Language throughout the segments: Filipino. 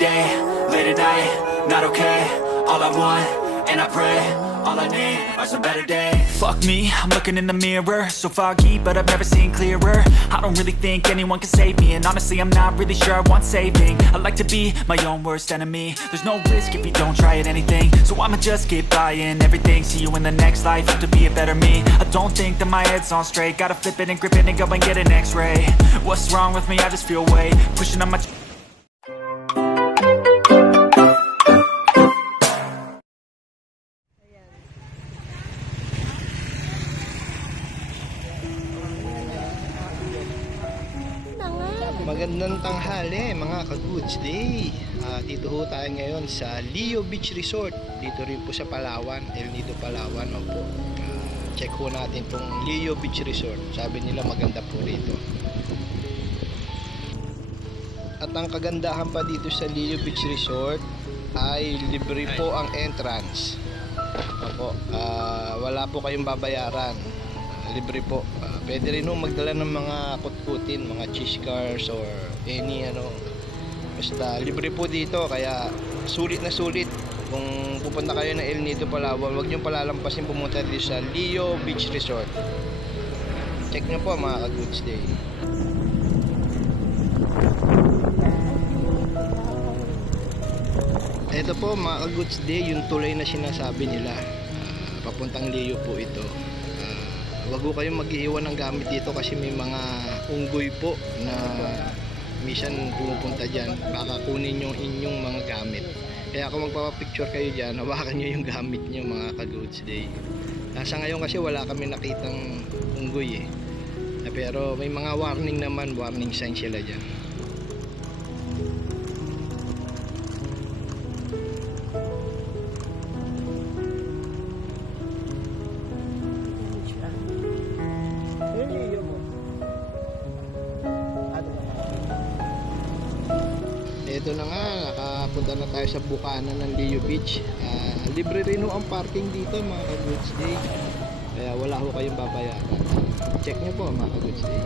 day, late at night, not okay. All I want, and I pray, all I need are some better days. Fuck me, I'm looking in the mirror, so foggy, but I've never seen clearer. I don't really think anyone can save me, and honestly I'm not really sure I want saving. I like to be my own worst enemy. There's no risk if you don't try at anything, so I'ma just keep buying everything. See you in the next life, have to be a better me. I don't think that my head's on straight, gotta flip it and grip it and go and get an x-ray. What's wrong with me? I just feel weight pushing on my... Magandang tanghali mga ka-goods day. Dito ho tayo ngayon sa Leo Beach Resort. Dito rin po sa Palawan, El Nido, Palawan. Opo. Check ho natin tong Leo Beach Resort. Sabi nila maganda po rito. At ang kagandahan pa dito sa Leo Beach Resort ay libre po ang entrance. Opo. Wala po kayong babayaran. Libre po. Pwede rin magdala ng mga kutkutin, mga cheese cars or any basta libre po dito, kaya sulit na sulit. Kung pupunta kayo ng El Nido, Palawan, huwag niyong palalampasin pumunta dito sa Leo Beach Resort. Check nyo po mga ka-goods day. Ito po mga ka-goods day, yung tulay na sinasabi nila. Papuntang Leo po ito. Wag ko kayong mag-iiwan ng gamit dito kasi may mga unggoy po na minsan pumupunta dyan. Baka kunin yung inyong mga gamit. Kaya kung magpapapicture kayo dyan, hawakan nyo yung gamit nyo mga ka-goods day. Sa ngayon kasi wala kami nakitang unggoy pero may mga warning naman, warning sign sila dyan. Ito na nga, nakapunta na tayo sa bukana ng Leo Beach. Libre rin ang parking dito mga ka-goods day, kaya wala ho kayong babayaran. Check nyo po mga ka-goods day.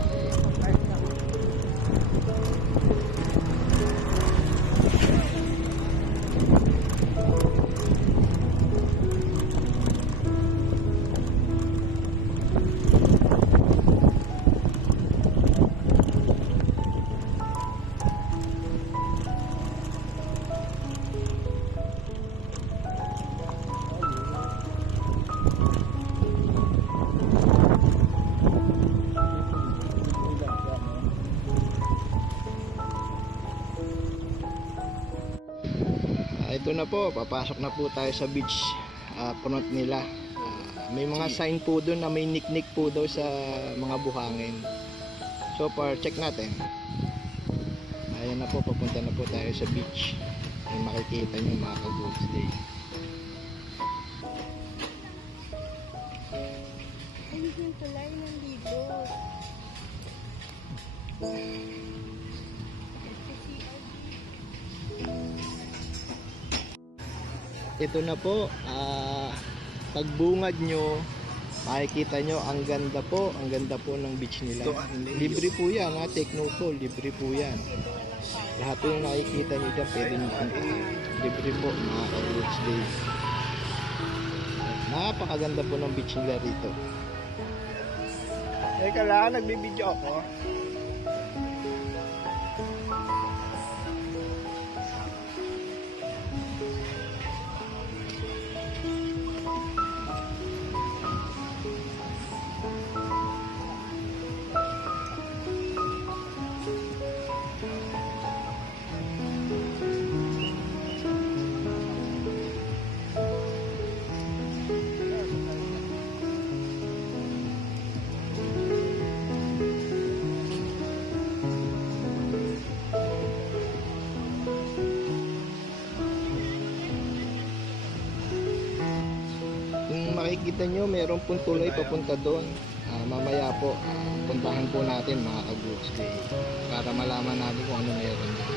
Ito na po, papasok na po tayo sa beach front nila. May mga sign po doon na may nick-nick po daw sa mga buhangin. So far, check natin. Ayan na po, papunta na po tayo sa beach. Ay makikita nyo mga ka-goods day. Ayun yung tulay ng libo. Ito na po, pagbungad nyo, makikita nyo ang ganda po ng beach nila. Libre po yan, take note po, libre po yan. Lahat po yung nakikita nyo dyan, pwede nyo punta. Libre po mga ka-goods day. Napakaganda po ng beach nila rito. Kailangan nagbibideo ako. Makikita nyo meron pong tulay papunta doon. Mamaya po puntahan po natin mga ka-goods day para malaman natin kung ano meron doon.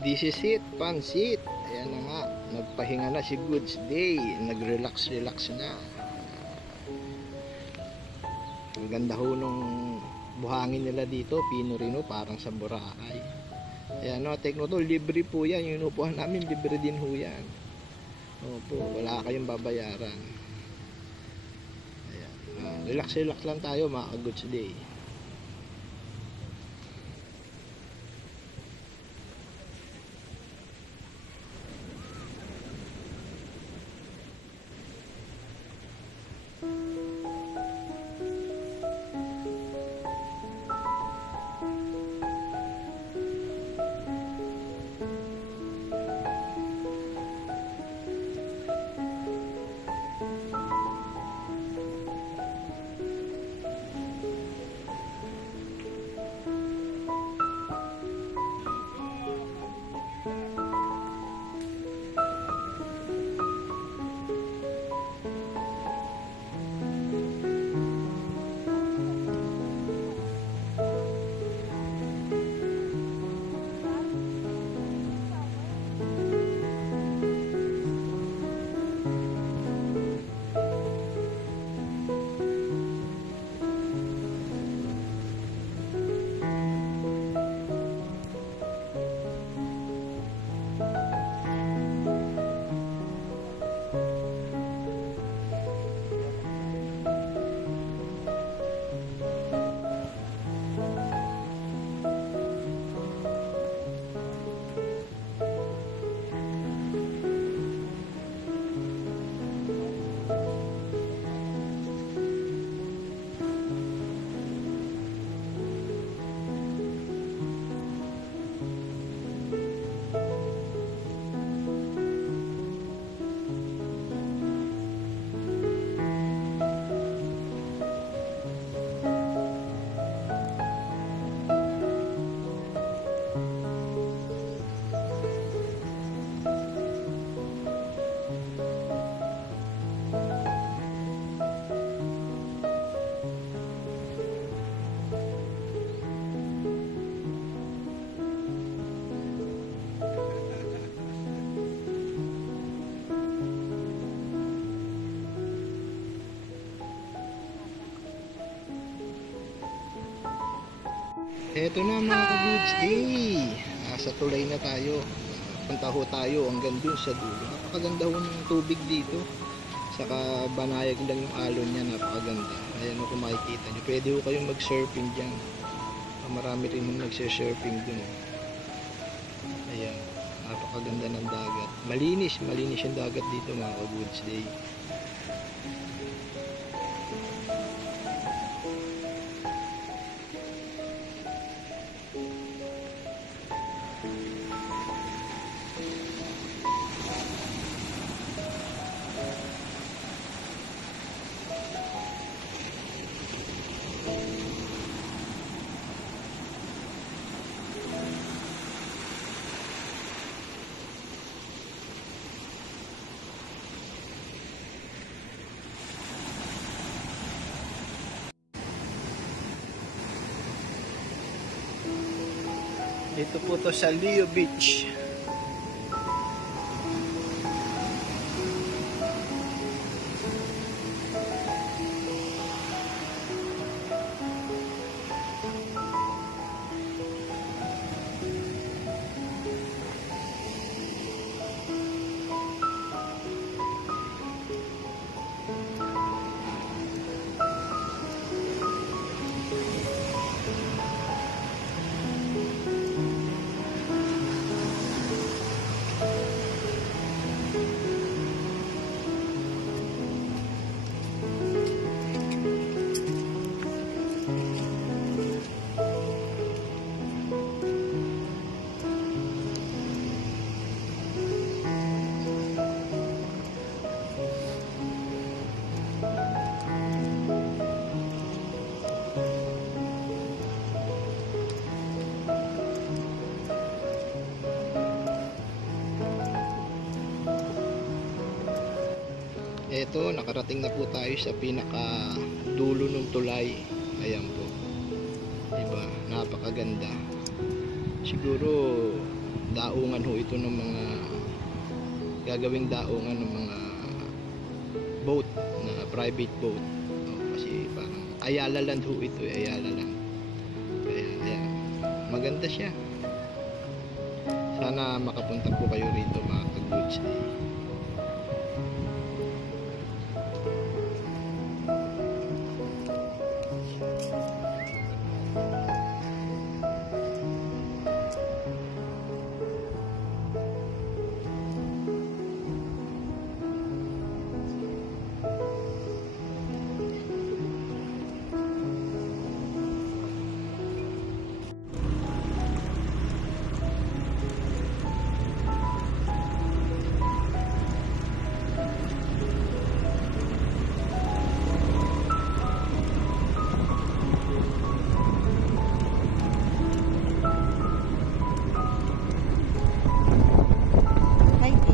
This is it, pansit. Ayan na nga, nagpahinga na si Goods Day. Nag-relax na. Ang ganda ho nung buhangin nila dito, Pino Rino, parang sa Boracay. Ayan no, take note, libre po yan. Yung inupuhan namin, libre din ho yan. Opo, wala kayong babayaran. Ayan. Relax lang tayo mga Goods Day. Eto na mga Goods Day. Nasa tulay na tayo. Punta ho tayo hanggang dun sa dulo. Napakaganda ho ng tubig dito. Saka banayag lang yung alon niya. Napakaganda. Ayan ho kung makikita nyo. Pwede ho kayong mag-surfing dyan. Marami rin yung nagse-surfing dun. Ayan. Napakaganda ng dagat. Malinis yung dagat dito mga Goods Day. Dito po to sa Leo Beach. Eto, nakarating na po tayo sa pinaka dulo ng tulay. Ayan po. Diba? Napakaganda. Siguro daungan ho ito ng mga gagawing daungan ng mga boat na private boat. Kasi parang Ayala Land ho ito, Ayala Land. Kaya ayan, maganda siya. Sana makapunta po kayo rito mga ka-goods. Hi, T.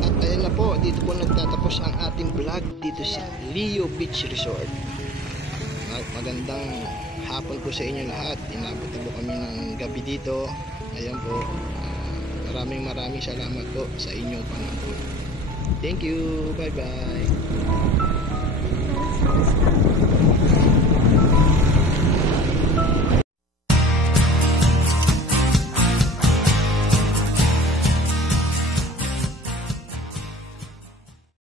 At ayan na po, dito po nagtatapos ang ating vlog dito sa Leo Beach Resort. Magandang hapon po sa inyo lahat. Inabot po kami ng gabi dito. Ayan po, maraming salamat po sa inyong panahon. Thank you, bye bye.